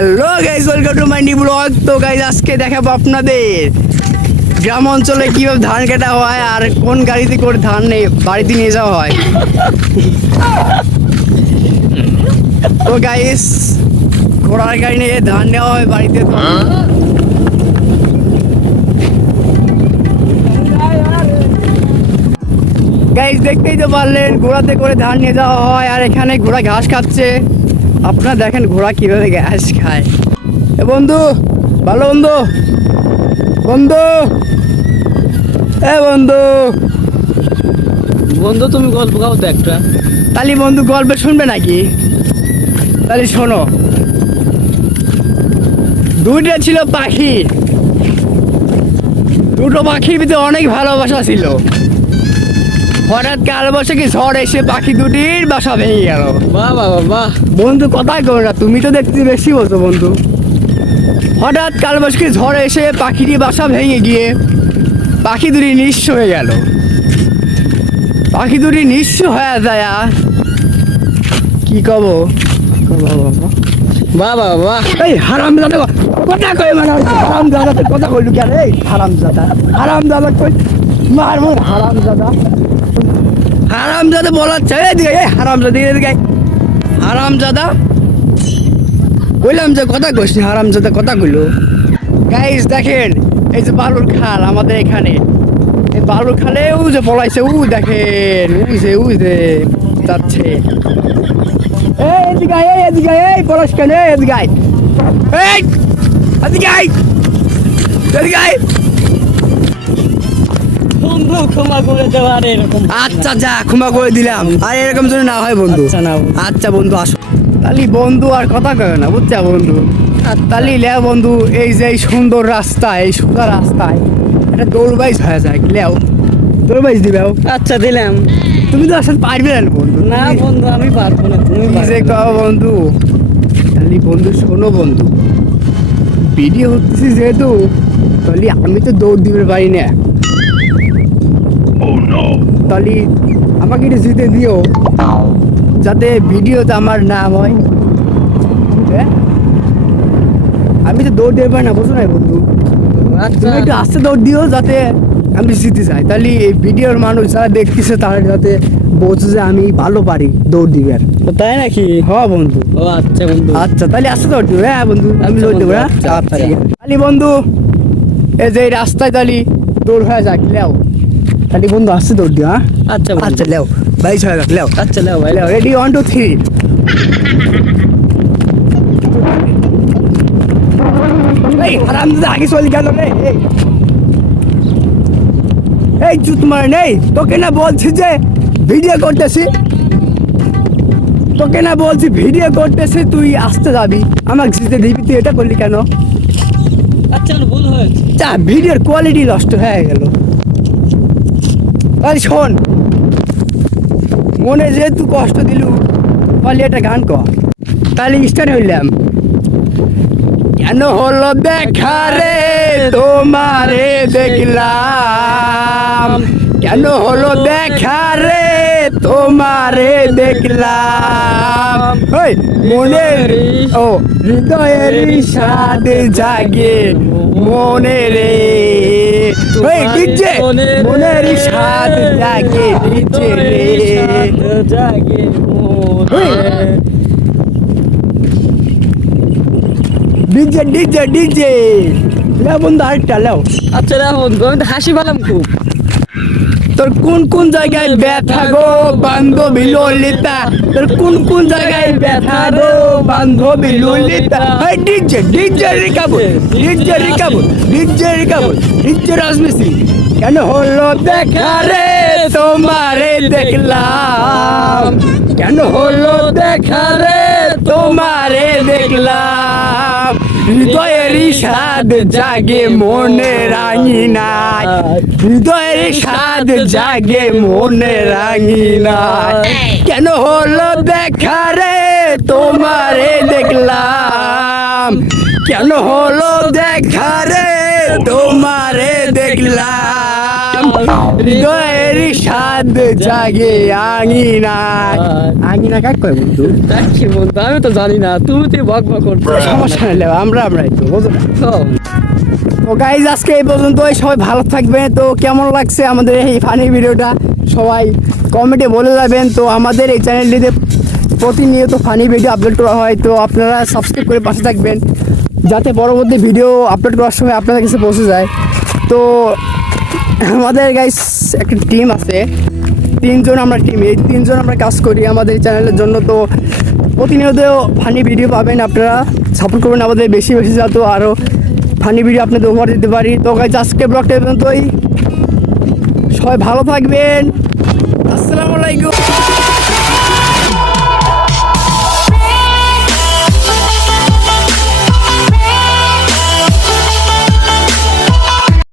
Hello guys, welcome to my new blog. তো guys আজকে দেখাবো আপনাদের গ্রাম অঞ্চলে কিভাবে ধান কাটা হয় আর কোন গাড়িতে করে ধান বাড়িতে নিয়ে যাওয়া হয়। তো গাইস ঘোড়ার গাড়ি নিয়ে ধান নেওয়া হয় বাড়িতে। গাইস দেখতেই তো পারলেন ঘোড়াতে করে ধান নিয়ে যাওয়া হয় আর এখানে ঘোড়া ঘাস খাচ্ছে। আপনারা দেখেন ঘোড়া কিভাবে ঘাস খায়। এ বন্ধু, ভালো বন্ধু, বন্ধু, এ বন্ধু, বন্ধু তুমি গল্প গাও তো একটা। তাহলে বন্ধু গল্প শুনবে নাকি? তাহলে শোনো। দুইটা ছিল পাখি, দুটো পাখির ভিতরে অনেক ভালোবাসা ছিল। হঠাৎ কালবৈশাখী ঝড় এসে পাখি দুটির বাসা ভেঙে গেল। বাহ বাহ বাহ বন্ধু কথাই করো না, তুমি তো দেখতে বেশি বলছো বন্ধু। হঠাৎ কালবৈশাখী ঝড় এসে পাখিটি বাসা ভেঙে গিয়ে পাখি দুটি নিঃস্ব হয়ে গেল। পাখি দুটি নিঃস্ব হয়ে যায় কি কব। বাহ বাহ বাহ। এই হারামজাদা কথা কই, মানে হারামজাদা কথা কইলু কেন? এই হারামজাদা, হারামজাদা কই মারবো। হারামজাদা, হারামজাদা বলার চাই। এদিকে এই হারামজাদা, এদিকে হারামজাদা কইলাম যে কথা কইস, হারামজাদা কথা কইলো। গাইস দেখেন এই যে বালুর খাল আমাদের এখানে, এই বালুর খালে ও যে পলাইছে, ও দেখেন উই যে যাচ্ছে। এই এদিকে আয়, এই এদিকে আয়, এই পলাশ কেন? এই এদিকে আয়, এই এদিকে আয়, এদিকে আয়। বন্ধু ক্ষমা করে দেওয়া আর এরকম। আচ্ছা যা, ক্ষমা করে দিলাম। আর এরকম যেন না হয় বন্ধু। আচ্ছা না বন্ধু। আচ্ছা বন্ধু আসো। তাহলে বন্ধু আর কথা কয় না, বুঝছা বন্ধু? তাহলে লেও বন্ধু, এই যে এই সুন্দর রাস্তায়, এই সোজা রাস্তায় একটা দৌড়বাইজ হয়ে যায়, লেও দৌড়বাইজ দিবেও। আচ্ছা দিলাম। তুমি তো আসলে পারবে না বন্ধু। না বন্ধু আমি পারবো না, তুমি কি যে কও বন্ধু। তাহলে বন্ধু শোনো বন্ধু, ভিডিও হতেছি যেহেতু, তাহলে আমি তো দৌড় দিবে পারি না। তাহলে আমাকে একটু জিতে দিও, যাতে ভিডিওতে আমার নাম হয়। হ্যাঁ? আমি তো দৌড় দিতে পারি না, বুঝো না বন্ধু। আচ্ছা তুমি একটু আস্তে দৌড় দিও যাতে আমি জিতে যাই। তাহলে এই ভিডিওর মানুষ যারা দেখতেছে তারা যাতে বোঝে যে আমি ভালো পারি দৌড় দিবার। তাই নাকি? হ্যাঁ বন্ধু। ও আচ্ছা বন্ধু। আচ্ছা তাহলে আস্তে দৌড় দিও। হ্যাঁ বন্ধু, আমি আচ্ছা দৌড় দেবো। বন্ধু, হ্যাঁ আচ্ছা, আচ্ছা আচ্ছা। তাহলে বন্ধু এই যে এই রাস্তায় তাহলে দৌড় হয়ে যাক, লেও তাহলে বন্ধু আস্তে দৌড় দিও। হ্যাঁ আচ্ছা বন্ধু। আচ্ছা লেও, বাইশ হয়ে যাক, লেও আচ্ছা লেও ভাই। লেও। রেডি, 1 2 3। এই হারামজাদা আগে চলে গেল রে। এই জুত মার নেই, তোকে না বলছি যে ভিডিও করতেছি, তোকে না বলছি ভিডিও করতেছি, তুই আসতে যাবি, আমাকে জিতে দিবি, তুই এটা করলি কেন? আচ্ছা ভুল হয়েছে। যা, ভিডিওর কোয়ালিটি নষ্ট হয়ে গেল। আরে শোন, মনে যেহেতু কষ্ট দিলু, তাহলে একটা গান কর। তাহলে স্টার্ট হইলাম। কেন হলো দেখা রে তোমারে দেখলাম, কেন হলো দেখা রে তোমারে দেখলাম, ওই মনের ও হৃদয়ের স্বাদ জাগে মনে রে, ওই ডিজে মনের স্বাদ জাগে ডিজে রে, জাগে ডিজে ডিজে ডিজে। লেও বন্ধু আরেকটা লেও। আচ্ছা রে বন্ধু, আমি তো হাসি পেলাম খুব। তোর কোন কোন জায়গায় ব্যথা গো বান্ধবী ললিতা, তোর কোন কোন জায়গায় ব্যথা গো বান্ধবী ললিতা। এই ডিজে ডিজে রিকাবুল, ডিজে রিকাবুল, ডিজে রিকাবুল, ডিজে রাজমিস্ত্রি। কেন হলো দেখা রে তোমারে দেখলাম, কেন হলো দেখা রে তোমারে দেখলাম, হৃদয়ের স্বাদ জাগে মনে রাঙিনায়, হৃদয়ের স্বাদ জাগে মনে রাঙিনায়। কেন হলো দেখা রে তোমারে দেখলাম, কেন হলো দেখা রে তোমারে দেখলাম, হৃদয়ের সাদ জাগে আঙিনা কাক কয় বন্ধু? দেখি বন্ধু আমি তো জানি না, তুমি তো বক বক করছো। সমস্যা নেই, আমরাই তো বুঝো না। হ্যাঁ, তো গাইজ আজকে এই পর্যন্তই, সবাই ভালো থাকবেন। তো কেমন লাগছে আমাদের এই ফানি ভিডিওটা সবাই কমেন্টে বলে যাবেন। তো আমাদের এই চ্যানেলটিতে প্রতিনিয়ত ফানি ভিডিও আপলোড করা হয়, তো আপনারা সাবস্ক্রাইব করে পাশে থাকবেন যাতে পরবর্তী ভিডিও আপলোড করার সময় আপনাদের কাছে পৌঁছে যায়। তো আমাদের গাইজ একটা টিম আছে, তিনজন আমরা টিম, এই তিনজন আমরা কাজ করি আমাদের চ্যানেলের জন্য। তো প্রতিনিয়ত ফানি ভিডিও পাবেন, আপনারা সাপোর্ট করবেন আমাদের বেশি বেশি, যাতে আরও ফানি ভিডিও আপনাদের উপহার দিতে পারি। তো গাইজ আজকে ব্লগটা পর্যন্তই, সবাই ভালো থাকবেন। আসসালামু আলাইকুম।